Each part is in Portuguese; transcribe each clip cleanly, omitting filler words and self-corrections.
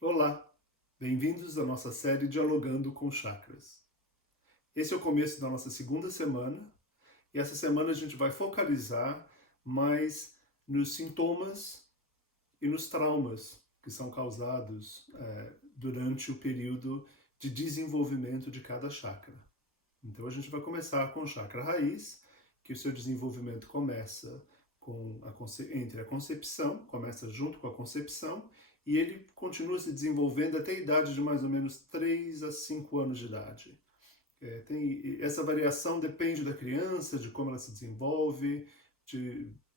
Olá, bem-vindos à nossa série Dialogando com Chakras. Esse é o começo da nossa segunda semana e essa semana a gente vai focalizar mais nos sintomas e nos traumas que são causados durante o período de desenvolvimento de cada chakra. Então a gente vai começar com o chakra raiz, que o seu desenvolvimento começa entre a concepção, começa junto com a concepção, e ele continua se desenvolvendo até a idade de mais ou menos 3 a 5 anos de idade. Essa variação depende da criança, de como ela se desenvolve,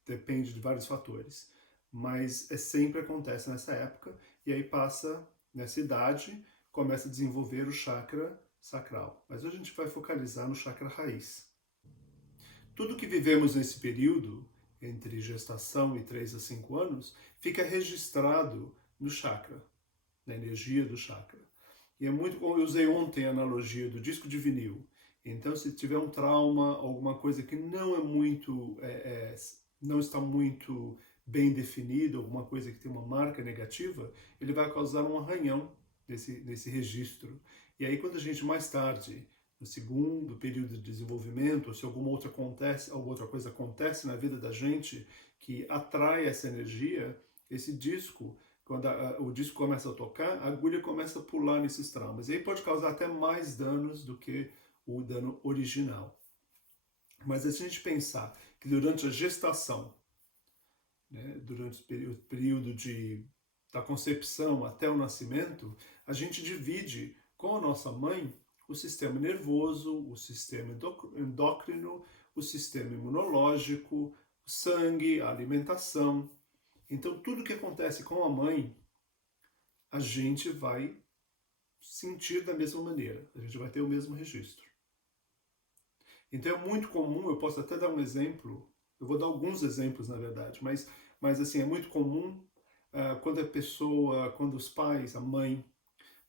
depende de vários fatores. Mas sempre acontece nessa época, e aí passa nessa idade, começa a desenvolver o chakra sacral. Mas hoje a gente vai focalizar no chakra raiz. Tudo que vivemos nesse período, entre gestação e 3 a 5 anos, fica registrado no chakra, na energia do chakra. E é muito como eu usei ontem a analogia do disco de vinil. Então, se tiver um trauma, alguma coisa que não é muito, não está muito bem definido, alguma coisa que tem uma marca negativa, ele vai causar um arranhão nesse registro. E aí, quando a gente mais tarde, no segundo período de desenvolvimento, ou se alguma outra coisa acontece na vida da gente que atrai essa energia, esse disco, quando o disco começa a tocar, a agulha começa a pular nesses traumas. E aí pode causar até mais danos do que o dano original. Mas se a gente pensar que durante a gestação, né, durante o período da concepção até o nascimento, a gente divide com a nossa mãe o sistema nervoso, o sistema endócrino, o sistema imunológico, o sangue, a alimentação. Então, tudo que acontece com a mãe, a gente vai sentir da mesma maneira, a gente vai ter o mesmo registro. Então, é muito comum, eu posso até dar um exemplo, eu vou dar alguns exemplos, na verdade, mas assim, é muito comum quando os pais, a mãe,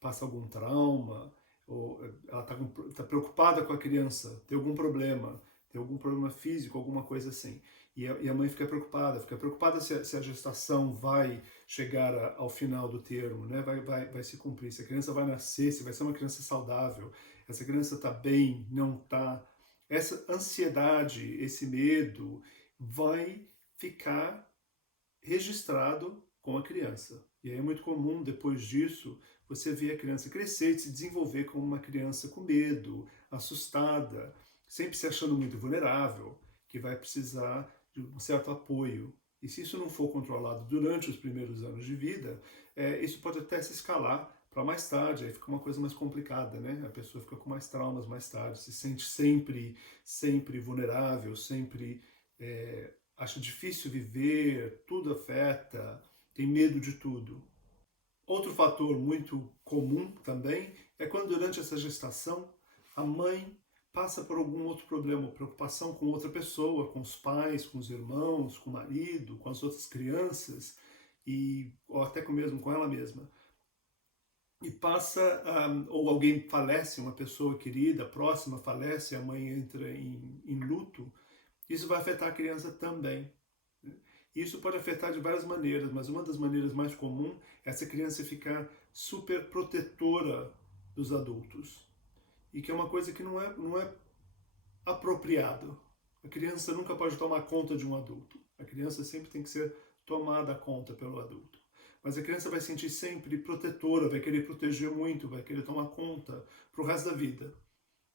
passa algum trauma, ou ela está preocupada com a criança, tem algum problema físico, alguma coisa assim. E a mãe fica preocupada se a gestação vai chegar ao final do termo, né? Vai se cumprir, se a criança vai nascer, se vai ser uma criança saudável, essa criança está bem, não está. Essa ansiedade, esse medo vai ficar registrado com a criança. E aí é muito comum, depois disso, você ver a criança crescer e se desenvolver como uma criança com medo, assustada, sempre se achando muito vulnerável, que vai precisar de um certo apoio. E se isso não for controlado durante os primeiros anos de vida, isso pode até se escalar para mais tarde, aí fica uma coisa mais complicada, né? A pessoa fica com mais traumas mais tarde, se sente sempre vulnerável, sempre acha difícil viver, tudo afeta, tem medo de tudo. Outro fator muito comum também é quando durante essa gestação a mãe passa por algum outro problema, preocupação com outra pessoa, com os pais, com os irmãos, com o marido, com as outras crianças, ou até mesmo com ela mesma. E passa, ou alguém falece, uma pessoa querida, próxima, falece, a mãe entra em luto, isso vai afetar a criança também. Isso pode afetar de várias maneiras, mas uma das maneiras mais comuns é essa criança ficar super protetora dos adultos. E que é uma coisa que não é apropriado. A criança nunca pode tomar conta de um adulto. A criança sempre tem que ser tomada conta pelo adulto. Mas a criança vai se sentir sempre protetora, vai querer proteger muito, vai querer tomar conta para o resto da vida.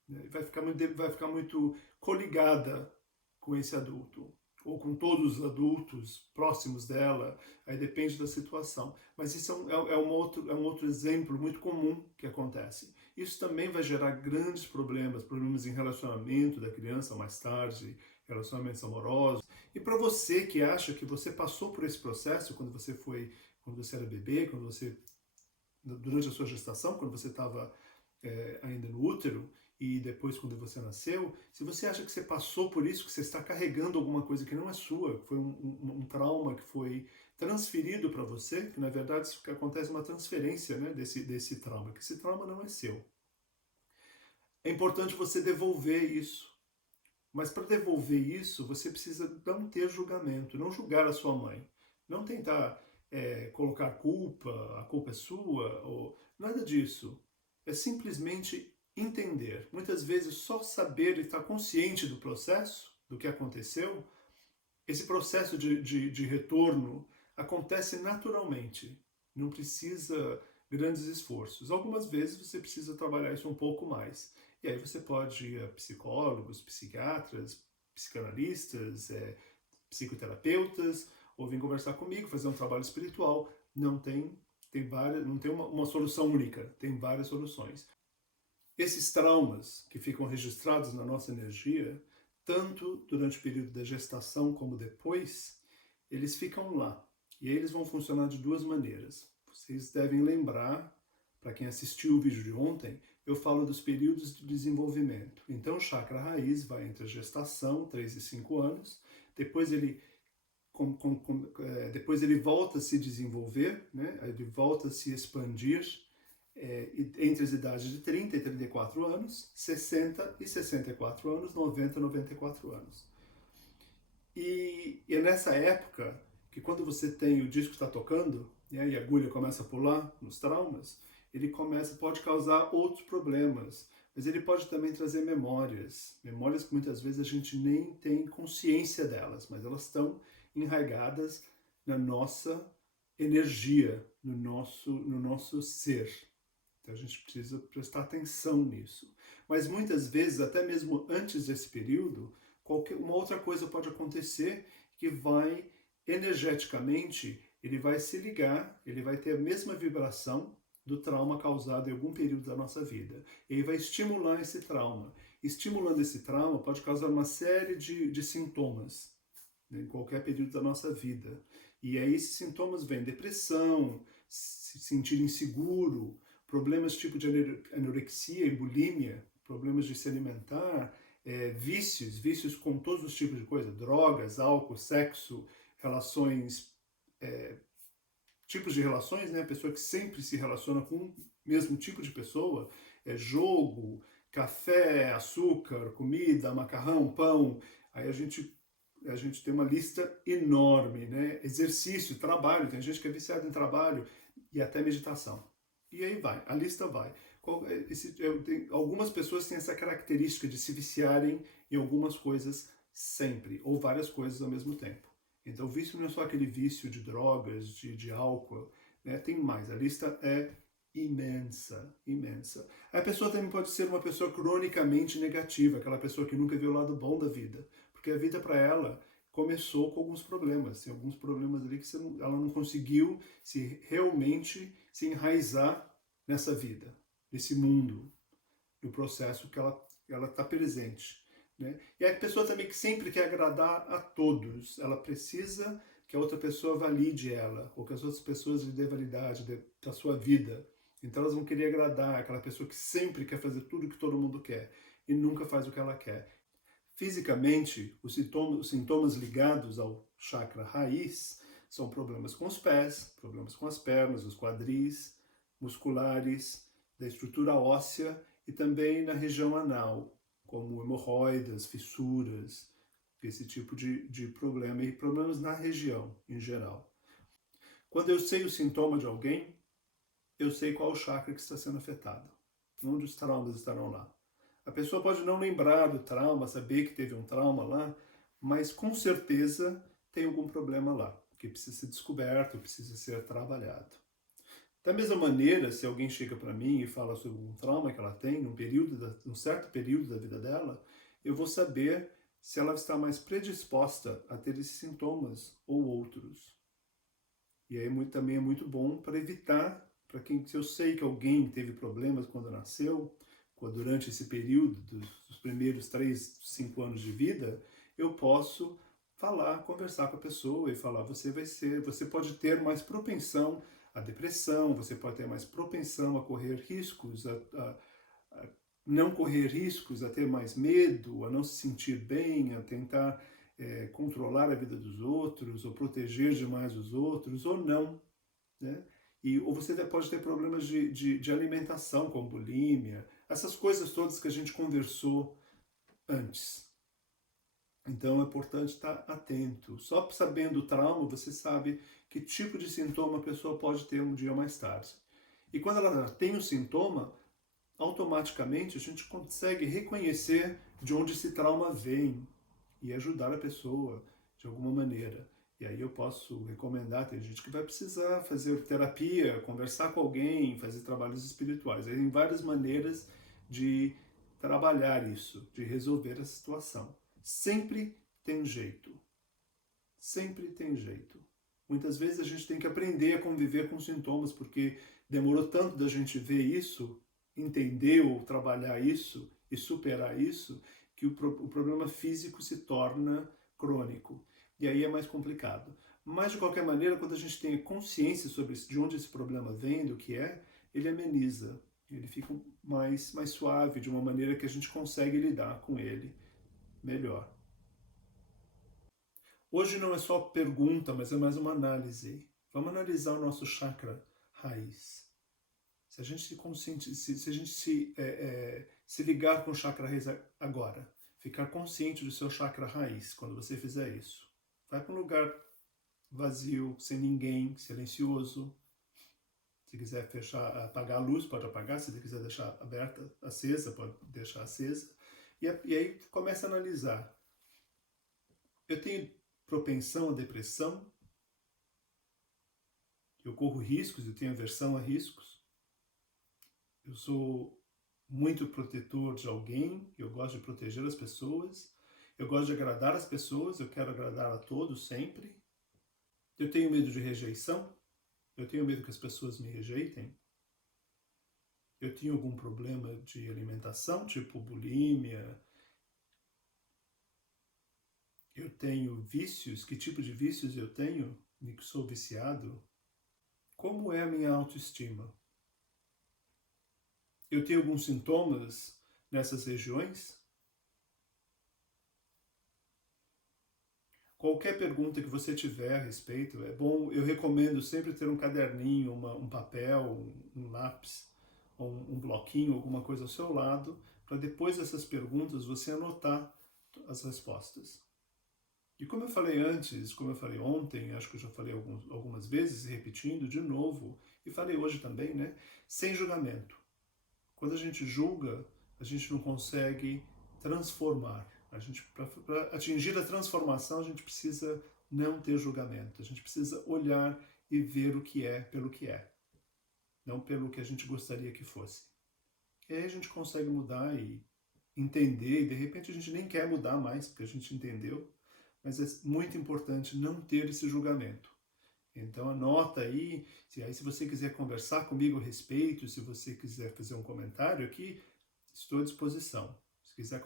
Vai ficar muito coligada com esse adulto, ou com todos os adultos próximos dela, aí depende da situação. Mas isso é um outro exemplo muito comum que acontece. Isso também vai gerar grandes problemas em relacionamento da criança mais tarde, relacionamentos amorosos. E para você que acha que você passou por esse processo quando você era bebê, durante a sua gestação, quando você estava ainda no útero, e depois quando você nasceu, se você acha que você passou por isso, que você está carregando alguma coisa que não é sua, que foi um trauma que foi transferido para você, que na verdade acontece uma transferência, né, desse trauma, que esse trauma não é seu. É importante você devolver isso. Mas para devolver isso, você precisa não ter julgamento, não julgar a sua mãe. Não tentar colocar culpa, a culpa é sua, ou nada disso. É simplesmente entender. Muitas vezes só saber e estar consciente do processo, do que aconteceu, esse processo de retorno acontece naturalmente. Não precisa grandes esforços. Algumas vezes você precisa trabalhar isso um pouco mais. E aí você pode ir a psicólogos, psiquiatras, psicanalistas, psicoterapeutas, ou vir conversar comigo, fazer um trabalho espiritual. Não tem uma solução única, tem várias soluções. Esses traumas que ficam registrados na nossa energia, tanto durante o período da gestação como depois, eles ficam lá. E aí eles vão funcionar de duas maneiras. Vocês devem lembrar, para quem assistiu o vídeo de ontem, eu falo dos períodos de desenvolvimento. Então o chakra raiz vai entre a gestação, 3 e 5 anos, depois depois ele volta a se desenvolver, né? Ele volta a se expandir entre as idades de 30 e 34 anos, 60 e 64 anos, 90 e 94 anos. E é nessa época que quando você tem o disco está tocando, né, e a agulha começa a pular nos traumas, ele pode causar outros problemas, mas ele pode também trazer memórias que muitas vezes a gente nem tem consciência delas, mas elas estão enraigadas na nossa energia, no nosso ser. Então a gente precisa prestar atenção nisso. Mas muitas vezes, até mesmo antes desse período, uma outra coisa pode acontecer que vai, energeticamente, ele vai se ligar, ele vai ter a mesma vibração do trauma causado em algum período da nossa vida. Ele vai estimular esse trauma. Estimulando esse trauma pode causar uma série de sintomas, né, em qualquer período da nossa vida. E aí esses sintomas vêm depressão, se sentir inseguro, problemas tipo de anorexia e bulimia, problemas de se alimentar, vícios com todos os tipos de coisa, drogas, álcool, sexo, relações, tipos de relações, né? A pessoa que sempre se relaciona com o mesmo tipo de pessoa, jogo, café, açúcar, comida, macarrão, pão. Aí a gente tem uma lista enorme, né? Exercício, trabalho, tem gente que é viciada em trabalho e até meditação. E aí vai, a lista vai. Algumas pessoas têm essa característica de se viciarem em algumas coisas sempre, ou várias coisas ao mesmo tempo. Então o vício não é só aquele vício de drogas, de álcool, né? Tem mais, a lista é imensa, imensa. A pessoa também pode ser uma pessoa cronicamente negativa, aquela pessoa que nunca viu o lado bom da vida, porque a vida para ela começou com alguns problemas, tem alguns problemas ali que ela não conseguiu realmente se enraizar nessa vida, nesse mundo, no processo que ela está presente. Né? E a pessoa também que sempre quer agradar a todos, ela precisa que a outra pessoa valide ela, ou que as outras pessoas lhe dê validade da sua vida. Então elas vão querer agradar aquela pessoa que sempre quer fazer tudo o que todo mundo quer e nunca faz o que ela quer. Fisicamente, os sintomas ligados ao chakra raiz são problemas com os pés, problemas com as pernas, os quadris, musculares, da estrutura óssea e também na região anal, como hemorroidas, fissuras, esse tipo de problema e problemas na região em geral. Quando eu sei o sintoma de alguém, eu sei qual o chakra que está sendo afetado, onde os traumas estarão lá. A pessoa pode não lembrar do trauma, saber que teve um trauma lá, mas com certeza tem algum problema lá, que precisa ser descoberto, precisa ser trabalhado. Da mesma maneira, se alguém chega para mim e fala sobre um trauma que ela tem, num certo período da vida dela, eu vou saber se ela está mais predisposta a ter esses sintomas ou outros. E aí também é muito bom para evitar, se eu sei que alguém teve problemas quando nasceu, durante esse período dos primeiros 3, 5 anos de vida, eu posso conversar com a pessoa e falar, você pode ter mais propensão à depressão, você pode ter mais propensão a correr riscos, a não correr riscos, a ter mais medo, a não se sentir bem, a tentar controlar a vida dos outros, ou proteger demais os outros, ou não, né? Ou você pode ter problemas de alimentação, como bulimia, essas coisas todas que a gente conversou antes. Então é importante estar atento. Só sabendo o trauma, você sabe que tipo de sintoma a pessoa pode ter um dia mais tarde. E quando ela tem o sintoma, automaticamente a gente consegue reconhecer de onde esse trauma vem e ajudar a pessoa de alguma maneira. E aí eu posso recomendar, tem gente que vai precisar fazer terapia, conversar com alguém, fazer trabalhos espirituais. Aí tem várias maneiras de trabalhar isso, de resolver a situação. Sempre tem jeito. Sempre tem jeito. Muitas vezes a gente tem que aprender a conviver com sintomas, porque demorou tanto da gente ver isso, entender ou trabalhar isso e superar isso, que o problema físico se torna crônico. E aí é mais complicado. Mas, de qualquer maneira, quando a gente tem consciência sobre de onde esse problema vem, do que é, ele ameniza. Ele fica mais suave, de uma maneira que a gente consegue lidar com ele melhor. Hoje não é só pergunta, mas é mais uma análise. Vamos analisar o nosso chakra raiz. Se a gente se consciente, se a gente se ligar com o chakra raiz agora, ficar consciente do seu chakra raiz quando você fizer isso. Vai para um lugar vazio, sem ninguém, silencioso. Se quiser fechar, apagar a luz, pode apagar. Se quiser deixar aberta, acesa, pode deixar acesa. E aí começa a analisar. Eu tenho propensão à depressão? Eu corro riscos, eu tenho aversão a riscos? Eu sou muito protetor de alguém, eu gosto de proteger as pessoas, eu gosto de agradar as pessoas, eu quero agradar a todos sempre. Eu tenho medo de rejeição, eu tenho medo que as pessoas me rejeitem. Eu tenho algum problema de alimentação, tipo bulimia. Eu tenho vícios, que tipo de vícios eu tenho? E que sou viciado? Como é a minha autoestima? Eu tenho alguns sintomas nessas regiões? Qualquer pergunta que você tiver a respeito, é bom, eu recomendo sempre ter um caderninho, um papel, um lápis, um bloquinho, alguma coisa ao seu lado, para depois dessas perguntas você anotar as respostas. E como eu falei antes, como eu falei ontem, acho que eu já falei algumas vezes, repetindo de novo, e falei hoje também, né? Sem julgamento. Quando a gente julga, a gente não consegue transformar. Para atingir a transformação, a gente precisa não ter julgamento. A gente precisa olhar e ver o que é pelo que é, não pelo que a gente gostaria que fosse. E aí a gente consegue mudar e entender, e de repente a gente nem quer mudar mais, porque a gente entendeu, mas é muito importante não ter esse julgamento. Então anota aí, se você quiser conversar comigo a respeito, se você quiser fazer um comentário aqui, estou à disposição. Se quiser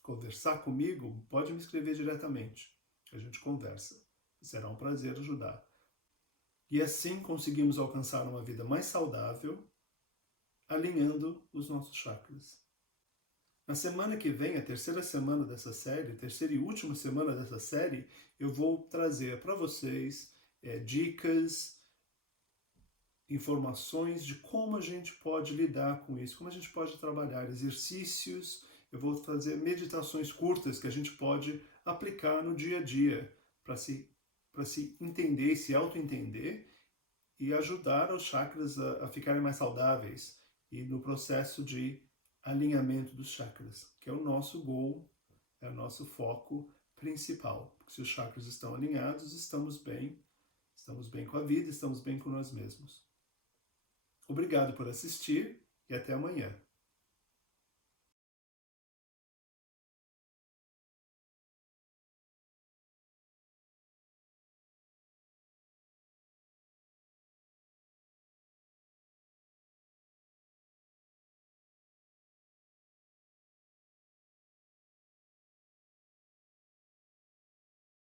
conversar comigo, pode me escrever diretamente. A gente conversa. Será um prazer ajudar. E assim conseguimos alcançar uma vida mais saudável, alinhando os nossos chakras. Na semana que vem, a terceira semana dessa série, terceira e última semana dessa série, eu vou trazer para vocês dicas, informações de como a gente pode lidar com isso, como a gente pode trabalhar, exercícios. Eu vou fazer meditações curtas que a gente pode aplicar no dia a dia para se entender, se auto-entender e ajudar os chakras a ficarem mais saudáveis e no processo de alinhamento dos chakras, que é o nosso goal, é o nosso foco principal. Porque se os chakras estão alinhados, estamos bem com a vida, estamos bem com nós mesmos. Obrigado por assistir e até amanhã.